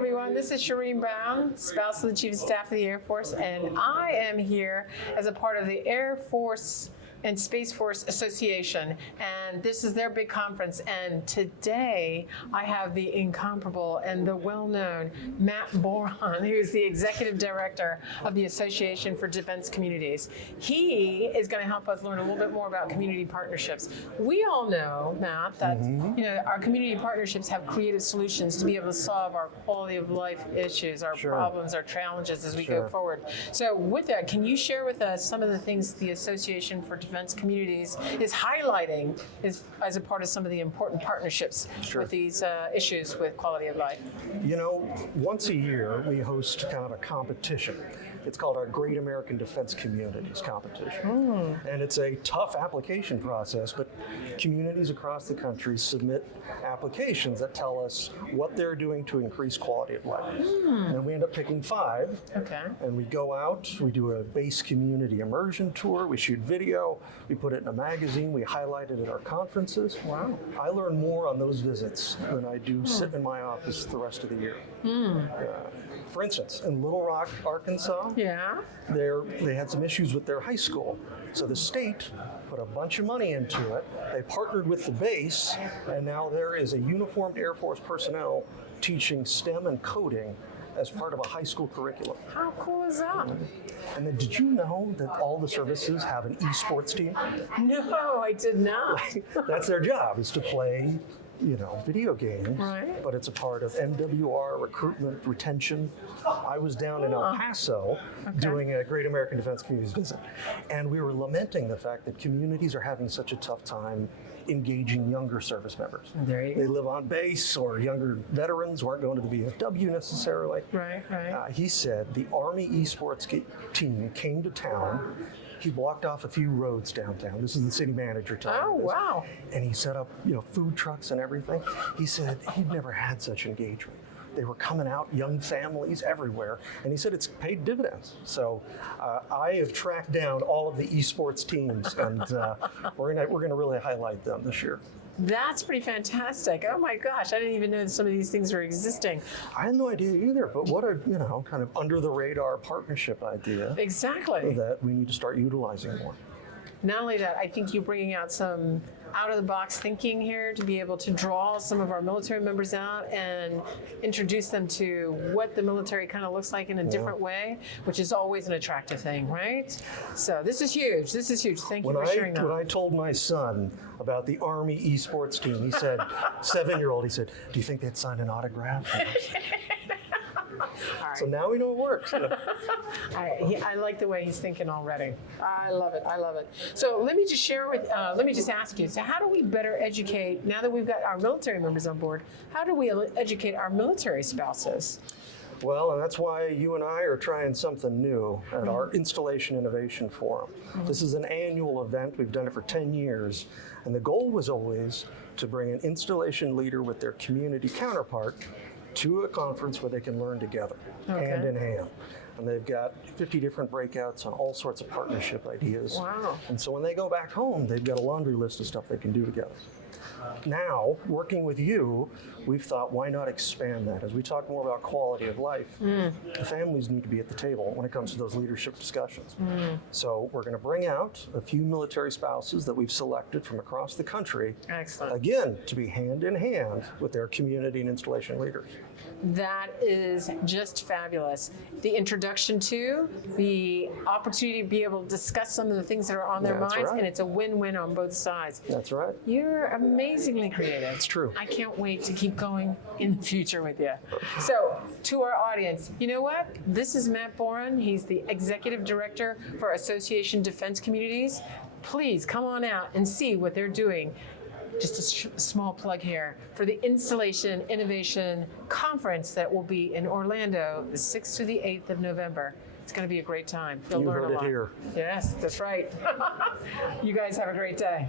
everyone, this is Shireen Brown, spouse of the Chief of Staff of the Air Force, and I am here as a part of the Air Force and Space Force Association, and this is their big conference. And today I have the incomparable and the well-known Matt Borron, who's the Executive Director of the Association for Defense Communities. He is going to help us learn a little bit more about community partnerships. We all know, Matt, that our community partnerships have creative solutions to be able to solve our quality of life issues, our problems, our challenges as we go forward. So with that, can you share with us some of the things the Association for Defense Communities is highlighting as a part of some of the important partnerships with these issues with quality of life? You know, once a year we host kind of a competition. It's called our Great American Defense Communities Competition. And it's a tough application process, but communities across the country submit applications that tell us what they're doing to increase quality of life. And we end up picking 5. And we go out, we do a base community immersion tour, we shoot video, we put it in a magazine, we highlight it at our conferences. Wow. I learn more on those visits than I do sit in my office the rest of the year. For instance, in Little Rock, Arkansas, they had some issues with their high school. So the state put a bunch of money into it. They partnered with the base, and now there is a uniformed Air Force personnel teaching STEM and coding as part of a high school curriculum. How cool is that? And then did you know that all the services have an esports team? No, I did not. That's their job, is to play video games, but it's a part of MWR, recruitment, retention. I was down in El Paso doing a Great American Defense Communities visit, and we were lamenting the fact that communities are having such a tough time engaging younger service members. They live on base, or younger veterans who aren't going to the VFW necessarily. He said the Army esports team came to town. He blocked off a few roads downtown. This is the city manager telling me this. And he set up, food trucks and everything. He said he'd never had such engagement. They were coming out, young families everywhere, and he said it's paid dividends. So I have tracked down all of the esports teams, and we're gonna really highlight them this year. That's pretty fantastic. Oh my gosh, I didn't even know that some of these things were existing. I had no idea either, but what a, kind of under the radar partnership idea. Exactly. That we need to start utilizing more. Not only that, I think you're bringing out some out-of-the-box thinking here to be able to draw some of our military members out and introduce them to what the military kind of looks like in a different way, which is always an attractive thing, right? So this is huge. This is huge. Thank you for sharing that. When I told my son about the Army esports team, he said, 7-year-old, he said, "Do you think they'd sign an autograph?" So now we know it works. I like the way he's thinking already. I love it. I love it. So let me just let me just ask you, so how do we better educate, now that we've got our military members on board, how do we educate our military spouses? Well, and that's why you and I are trying something new at our Installation Innovation Forum. This is an annual event. We've done it for 10 years. And the goal was always to bring an installation leader with their community counterpart to a conference where they can learn together, hand in hand. And they've got 50 different breakouts on all sorts of partnership ideas. Wow. And so when they go back home, they've got a laundry list of stuff they can do together. Now, working with you, we've thought, why not expand that? As we talk more about quality of life, the families need to be at the table when it comes to those leadership discussions. So we're going to bring out a few military spouses that we've selected from across the country, again, to be hand in hand with their community and installation leaders. That is just fabulous. The introduction to, the opportunity to be able to discuss some of the things that are on their minds, and it's a win-win on both sides. That's right. You're amazingly creative. It's true. I can't wait to keep going in the future with you. So, to our audience, you know what? This is Matt Borron. He's the Executive Director for Association Defense Communities. Please come on out and see what they're doing. Just a small plug here for the Installation Innovation Conference that will be in Orlando the 6th to the 8th of November. It's going to be a great time. You'll learn a lot. You heard it here. Yes, that's right. You guys have a great day.